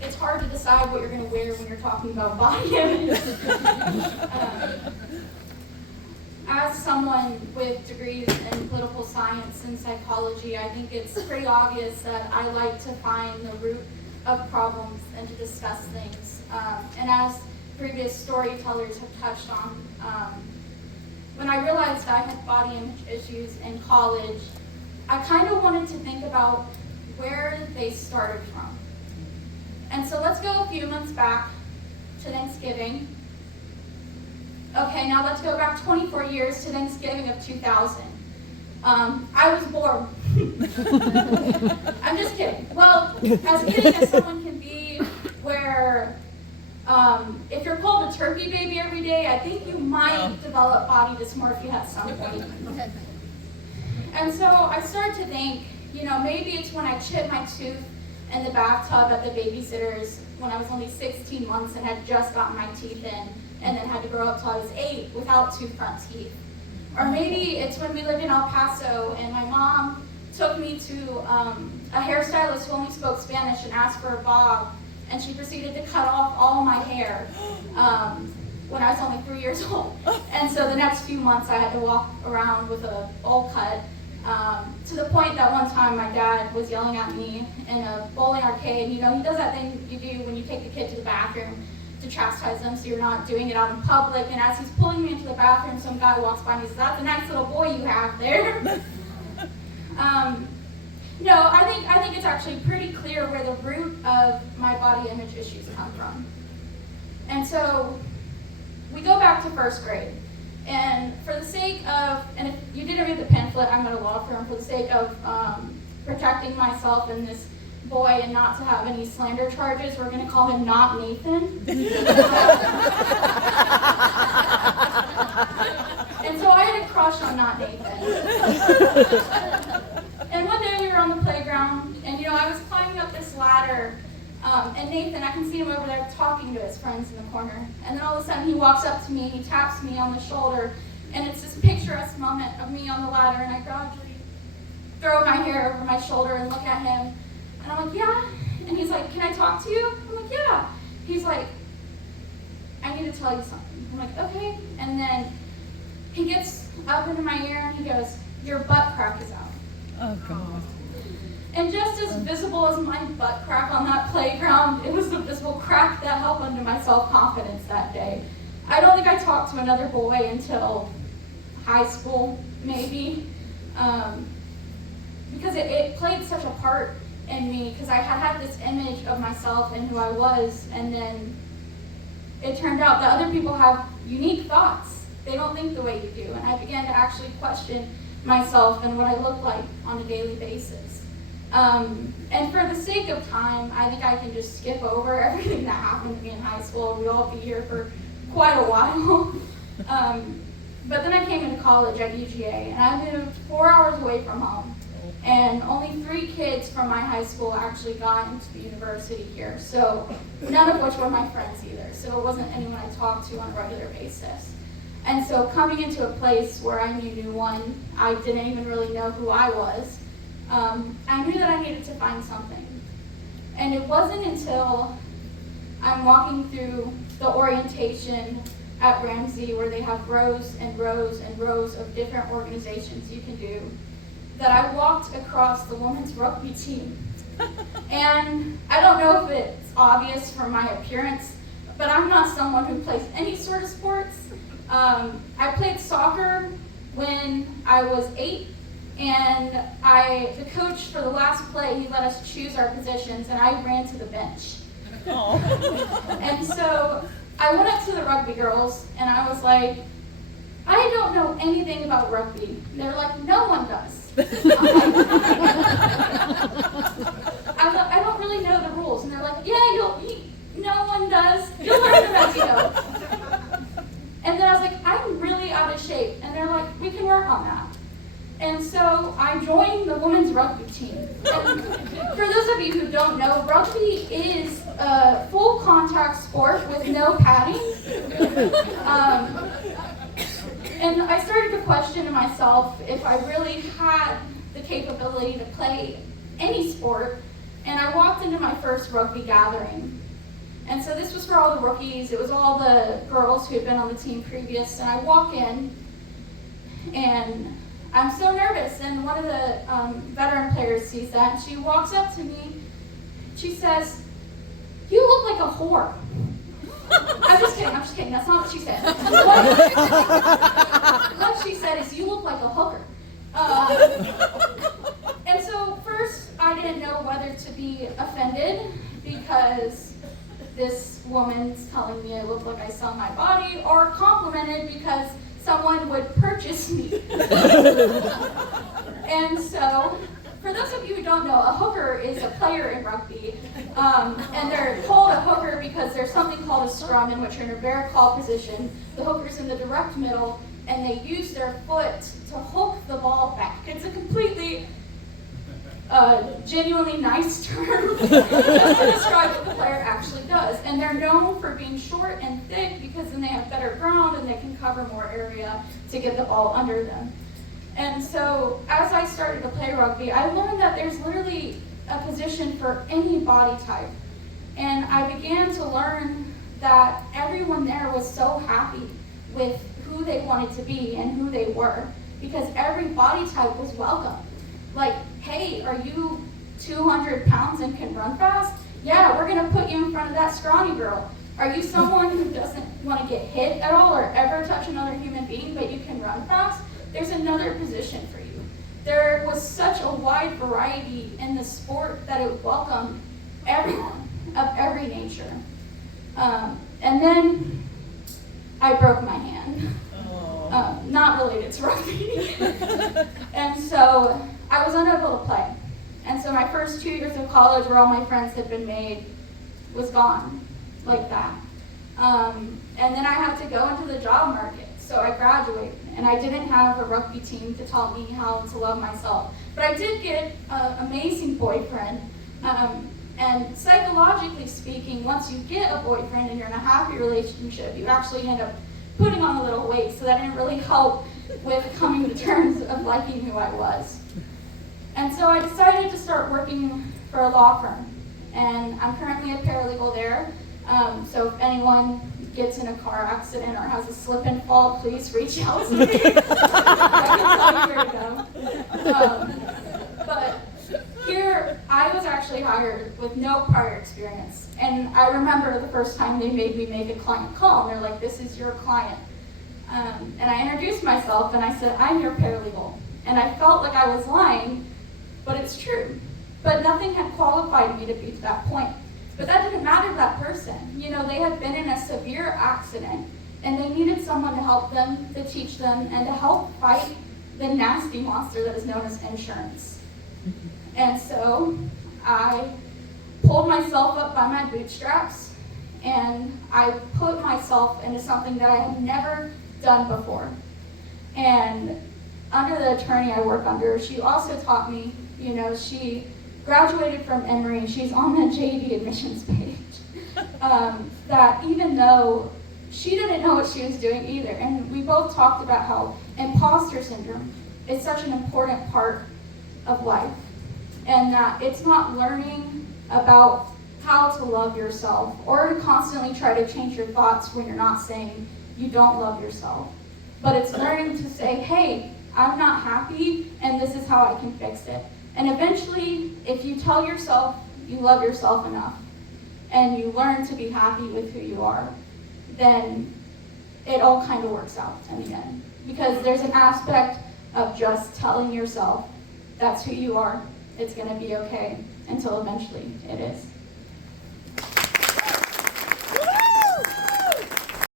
It's hard to decide what you're going to wear when you're talking about body image. As someone with degrees in political science and psychology, I think it's pretty obvious that I like to find the root of problems and to discuss things. And as previous storytellers have touched on, when I realized I had body image issues in college, I kind of wanted to think about where they started from. And so let's go a few months back to Thanksgiving. Okay, now let's go back 24 years to Thanksgiving of 2000. I was born. I'm just kidding. Well, as kidding as someone can be, where if you're called a turkey baby every day, I think you might develop body dysmorphia at some point. And so I started to think, maybe it's when I chipped my tooth in the bathtub at the babysitter's when I was only 16 months and had just gotten my teeth in, and then had to grow up till I was 8 without 2 front teeth. Or maybe it's when we lived in El Paso and my mom took me to a hairstylist who only spoke Spanish and asked for a bob, and she proceeded to cut off all my hair when I was only 3 years old. And so the next few months I had to walk around with a bowl cut, to the point that one time my dad was yelling at me in a bowling arcade. He does that thing you do when you take the kid to the bathroom to chastise them so you're not doing it out in public. And as he's pulling me into the bathroom, some guy walks by and he says, "That's a nice little boy you have there." No, I think it's actually pretty clear where the root of my body image issues come from. And so we go back to first grade. And for the sake of, and if you didn't read the pamphlet, I'm at a law firm, for the sake of protecting myself and this boy and not to have any slander charges, we're going to call him Not Nathan. And so I had a crush on Not Nathan. And one day we were on the playground, and I was climbing up this ladder, and Nathan, I can see him over there talking to his friends in the corner. And then all of a sudden he walks up to me and he taps me on the shoulder, and it's this picturesque moment of me on the ladder, and I gradually throw my hair over my shoulder and look at him, and I'm like, "Yeah." And he's like, "Can I talk to you?" I'm like, "Yeah." He's like, "I need to tell you something." I'm like, "Okay." And then he gets up into my ear and he goes, "Your butt crack is out." Oh, God. And just as visible as my butt crack on that playground, it was the visible crack that helped into my self-confidence that day. I don't think I talked to another boy until high school, maybe, because it played such a part in me, because I had this image of myself and who I was, and then it turned out that other people have unique thoughts. They don't think the way you do, and I began to actually question myself and what I look like on a daily basis. And for the sake of time, I think I can just skip over everything that happened to me in high school. We'll all be here for quite a while. But then I came into college at UGA, and I moved 4 hours away from home. And only 3 kids from my high school actually got into the university here. So none of which were my friends either. So it wasn't anyone I talked to on a regular basis. And so coming into a place where I knew no one, I didn't even really know who I was, I knew that I needed to find something. And it wasn't until I'm walking through the orientation at Ramsey, where they have rows and rows and rows of different organizations you can do, that I walked across the women's rugby team. And I don't know if it's obvious from my appearance, but I'm not someone who plays any sort of sports. I played soccer when I was 8, and the coach for the last play, he let us choose our positions, and I ran to the bench. And so I went up to the rugby girls, and I was like, "I don't know anything about rugby." They're like, "No one does." I don't really know the rules. And they're like, "Yeah, no one does. You'll learn them as you go." And then I was like, "I'm really out of shape." And they're like, "We can work on that." And so I joined the women's rugby team. And for those of you who don't know, rugby is a full contact sport with no padding. And I started to question to myself if I really had the capability to play any sport, And I walked into my first rugby gathering. And so this was for all the rookies. It was all the girls who had been on the team previous. And I walk in, and I'm so nervous. And one of the veteran players sees that, and she walks up to me. She says, "You look like a whore." I'm just kidding. That's not what she said. What she said is, "You look like a hooker." And so first, I didn't know whether to be offended because this woman's telling me I look like I sell my body, or complimented because someone would purchase me. And so, for those of you who don't know, a hooker is a player in rugby, and they're called a hooker because there's something called a scrum in which you're in a bear claw position. The hooker's in the direct middle, and they use their foot to hook the ball back. It's a completely genuinely nice term just to describe what the player actually does. And they're known for being short and thick because then they have better ground and they can cover more area to get the ball under them. And so as I started to play rugby, I learned that there's literally a position for any body type. And I began to learn that everyone there was so happy with who they wanted to be and who they were, because every body type was welcome. Like, hey, are you 200 pounds and can run fast? Yeah, we're gonna put you in front of that scrawny girl. Are you someone who doesn't want to get hit at all or ever touch another human being, but you can run fast? There's another position for you. There was such a wide variety in the sport that it welcomed everyone of every nature. And then I broke my hand. Not related to rugby. And so I was unable to play. And so my first 2 years of college, where all my friends had been made, was gone like that. And then I had to go into the job market. So I graduated, and I didn't have a rugby team to tell me how to love myself. But I did get an amazing boyfriend. And psychologically speaking, once you get a boyfriend and you're in a happy relationship, you actually end up putting on a little weight, so that didn't really help with coming to terms of liking who I was. And so I decided to start working for a law firm, and I'm currently a paralegal there. So if anyone gets in a car accident or has a slip and fall, please reach out to me. I can tell you where to go. But here, I was actually hired with no prior experience. And I remember the first time they made me make a client call, and they're like, "This is your client." And I introduced myself, and I said, "I'm your paralegal." And I felt like I was lying, but it's true. But nothing had qualified me to be to that point. But that didn't matter to that person. You know, they had been in a severe accident, and they needed someone to help them, to teach them, and to help fight the nasty monster that is known as insurance. And so I pulled myself up by my bootstraps, and I put myself into something that I had never done before. And under the attorney I work under, she also taught me, you know, she graduated from Emory, she's on the JD admissions page, that even though she didn't know what she was doing either, and we both talked about how imposter syndrome is such an important part of life, and that it's not learning about how to love yourself or to constantly try to change your thoughts when you're not saying you don't love yourself, but it's learning to say, hey, I'm not happy, and this is how I can fix it. And eventually, if you tell yourself you love yourself enough, and you learn to be happy with who you are, then it all kind of works out in the end. Because there's an aspect of just telling yourself that's who you are, it's going to be okay, until eventually it is.